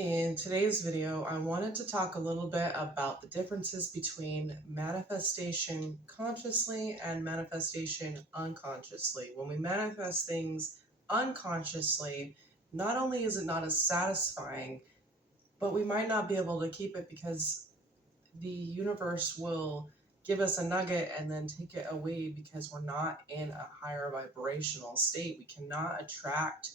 In today's video, I wanted to talk a little bit about the differences between manifestation consciously and manifestation unconsciously. When we manifest things unconsciously, not only is it not as satisfying, but we might not be able to keep it because the universe will give us a nugget and then take it away because we're not in a higher vibrational state. We cannot attract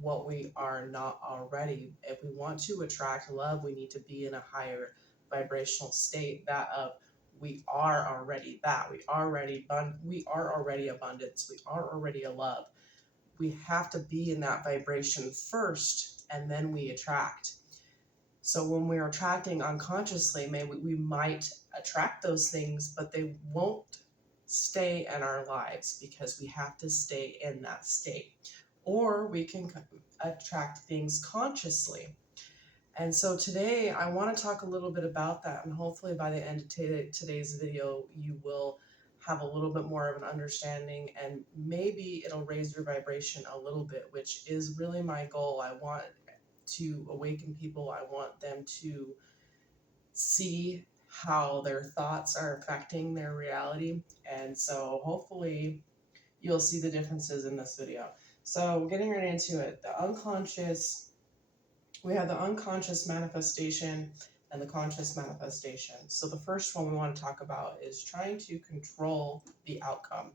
what we are not already. If we want to attract love, we need to be in a higher vibrational state, that of we are already that. We are already abundance. We are already a love. We have to be in that vibration first and then we attract. So when we're attracting unconsciously, maybe we might attract those things, but they won't stay in our lives because we have to stay in that state. Or we can attract things consciously. And so today I want to talk a little bit about that, and hopefully by the end of today's video, you will have a little bit more of an understanding, and maybe it'll raise your vibration a little bit, which is really my goal. I want to awaken people. I want them to see how their thoughts are affecting their reality. And so hopefully you'll see the differences in this video. So getting right into it, we have the unconscious manifestation and the conscious manifestation. So the first one we want to talk about is trying to control the outcome.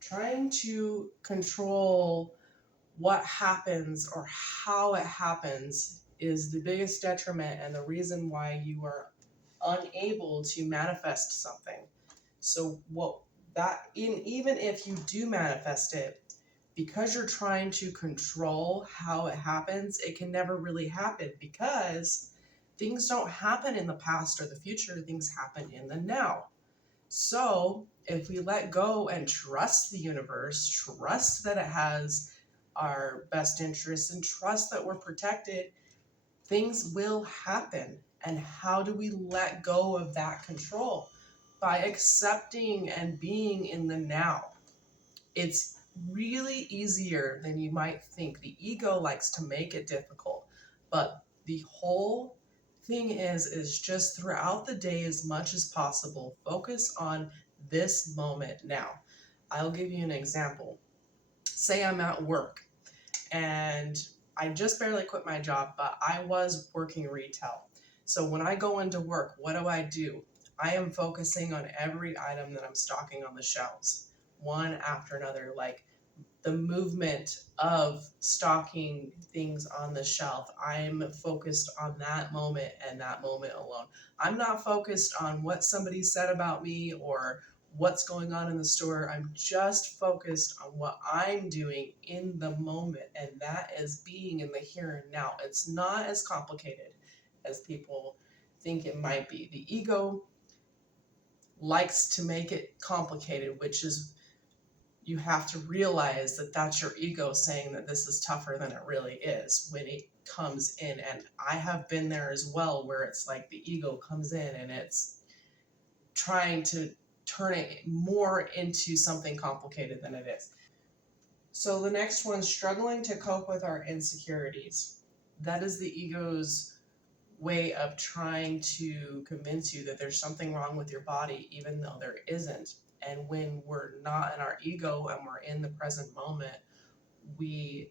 Trying to control what happens or how it happens is the biggest detriment and the reason why you are unable to manifest something. So even if you do manifest it, because you're trying to control how it happens, it can never really happen because things don't happen in the past or the future, things happen in the now. So if we let go and trust the universe, trust that it has our best interests, and trust that we're protected, things will happen. And how do we let go of that control? By accepting and being in the now. It's really easier than you might think. The ego likes to make it difficult, but the whole thing is just throughout the day, as much as possible, focus on this moment now. I'll give you an example. Say I'm at work and I just barely quit my job, but I was working retail. So when I go into work, what do? I am focusing on every item that I'm stocking on the shelves, one after another, like the movement of stocking things on the shelf. I'm focused on that moment and that moment alone. I'm not focused on what somebody said about me or what's going on in the store. I'm just focused on what I'm doing in the moment, and that is being in the here and now. It's not as complicated as people think it might be. The ego likes to make it complicated, which is, you have to realize that that's your ego saying that this is tougher than it really is when it comes in. And I have been there as well, where it's like the ego comes in and it's trying to turn it more into something complicated than it is. So the next one, struggling to cope with our insecurities. That is the ego's way of trying to convince you that there's something wrong with your body, even though there isn't. And when we're not in our ego and we're in the present moment, we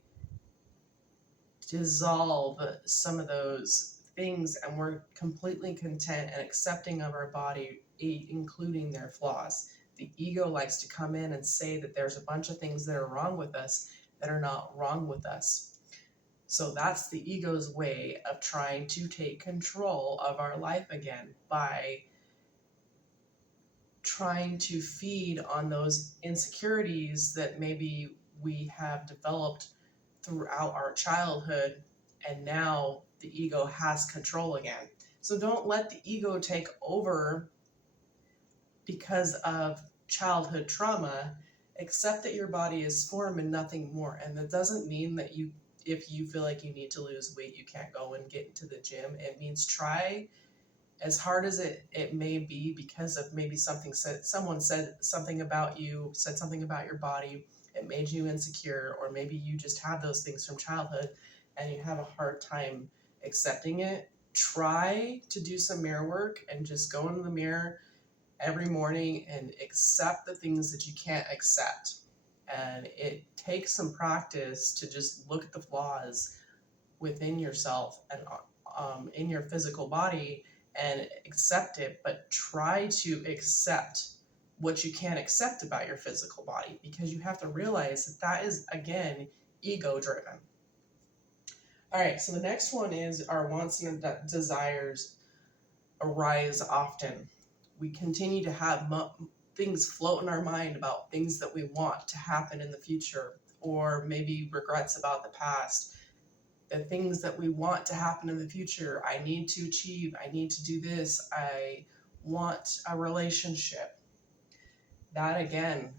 dissolve some of those things and we're completely content and accepting of our body, including their flaws. The ego likes to come in and say that there's a bunch of things that are wrong with us that are not wrong with us. So that's the ego's way of trying to take control of our life again, by trying to feed on those insecurities that maybe we have developed throughout our childhood, and now the ego has control again. So don't let the ego take over because of childhood trauma. Accept that your body is form and nothing more. And that doesn't mean that if you feel like you need to lose weight, you can't go and get into the gym. It means try as hard as it may be, because of maybe someone said something about you, said something about your body, it made you insecure, or maybe you just have those things from childhood and you have a hard time accepting it. Try to do some mirror work and just go into the mirror every morning and accept the things that you can't accept. And it takes some practice to just look at the flaws within yourself and in your physical body and accept it, but try to accept what you can't accept about your physical body, because you have to realize that that is, again, ego driven. All right, so the next one is our wants and desires arise often. We continue to have things float in our mind about things that we want to happen in the future, or maybe regrets about the past. The things that we want to happen in the future, I need to achieve, I need to do this, I want a relationship. That again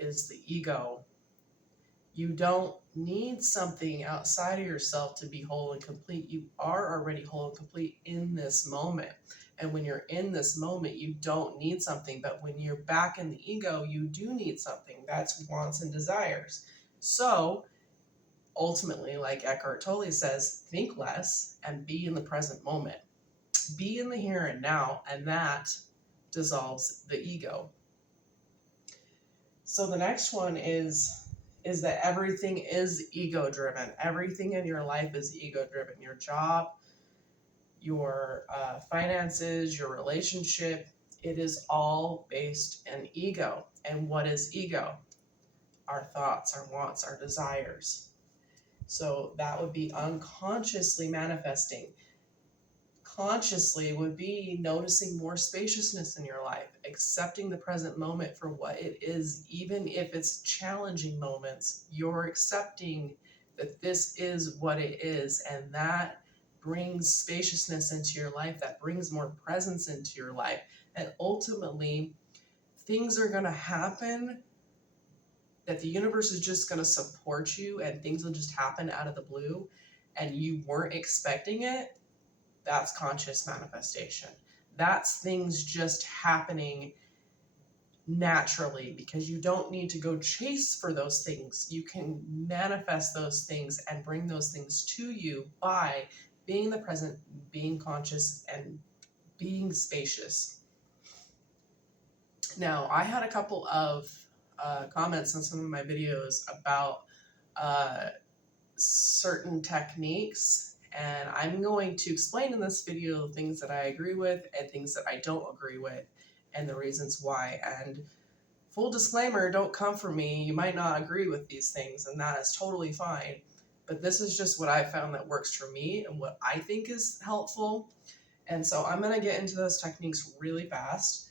is the ego. You don't need something outside of yourself to be whole and complete. You are already whole and complete in this moment. And when you're in this moment, you don't need something. But when you're back in the ego, you do need something. That's wants and desires. So ultimately, like Eckhart Tolle says, think less and be in the present moment. Be in the here and now, and that dissolves the ego. So the next one is that everything is ego driven. Everything in your life is ego driven. Your job, your finances, your relationship, it is all based in ego. And what is ego? Our thoughts, our wants, our desires. So that would be unconsciously manifesting. Consciously would be noticing more spaciousness in your life, accepting the present moment for what it is, even if it's challenging moments. You're accepting that this is what it is, and that brings spaciousness into your life, that brings more presence into your life. And ultimately, things are going to happen that the universe is just going to support you, and things will just happen out of the blue, and you weren't expecting it. That's conscious manifestation. That's things just happening naturally, because you don't need to go chase for those things. You can manifest those things and bring those things to you by being in the present, being conscious, and being spacious. Now, I had a couple of comments on some of my videos about certain techniques, and I'm going to explain in this video things that I agree with and things that I don't agree with, and the reasons why. And full disclaimer, don't come for me. You might not agree with these things, and that is totally fine. But this is just what I found that works for me and what I think is helpful. And so I'm going to get into those techniques really fast.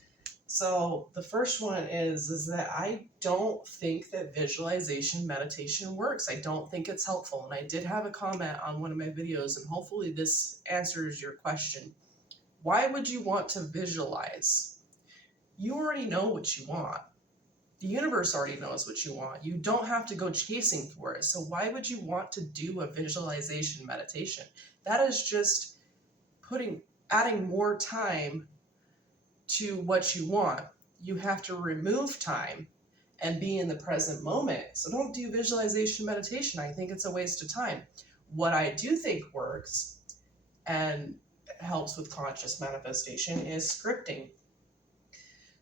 So the first one is that I don't think that visualization meditation works. I don't think it's helpful. And I did have a comment on one of my videos, and hopefully this answers your question. Why would you want to visualize? You already know what you want. The universe already knows what you want. You don't have to go chasing for it. So why would you want to do a visualization meditation? That is just adding more time to what you want. You have to remove time and be in the present moment. So don't do visualization meditation. I think it's a waste of time. What I do think works and helps with conscious manifestation is scripting.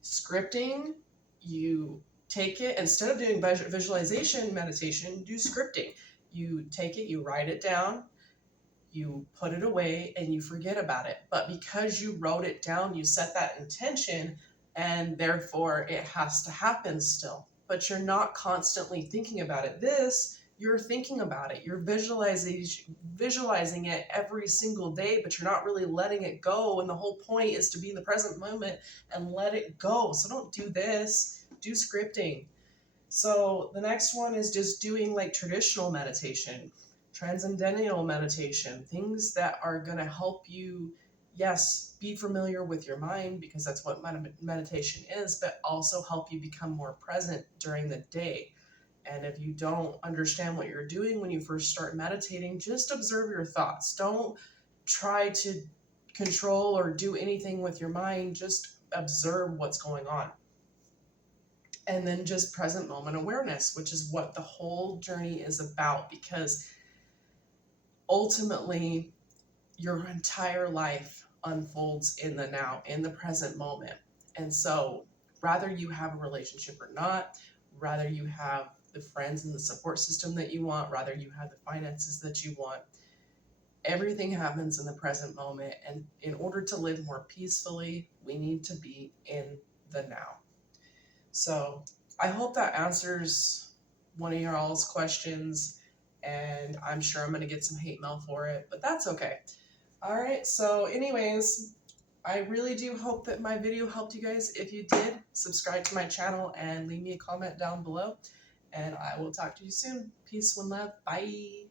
Scripting, you take it, instead of doing visualization meditation, do scripting. You take it, you write it down, you put it away, and you forget about it. But because you wrote it down, you set that intention, and therefore it has to happen still. But you're not constantly thinking about it. You're thinking about it. You're visualizing it every single day, but you're not really letting it go. And the whole point is to be in the present moment and let it go. So don't do this. Do scripting. So the next one is just doing like traditional meditation, transcendental meditation, things that are going to help you, yes, be familiar with your mind, because that's what meditation is, but also help you become more present during the day. And if you don't understand what you're doing when you first start meditating, just observe your thoughts. Don't try to control or do anything with your mind. Just observe what's going on. And then just present moment awareness, which is what the whole journey is about, because ultimately your entire life unfolds in the now, in the present moment. And so, rather you have a relationship or not, rather you have the friends and the support system that you want, rather you have the finances that you want, everything happens in the present moment. And in order to live more peacefully, we need to be in the now. So, I hope that answers one of your all's questions. And I'm sure I'm going to get some hate mail for it, but that's okay. All right, so anyways, I really do hope that my video helped you guys. If you did, subscribe to my channel and leave me a comment down below. And I will talk to you soon. Peace, one love. Bye.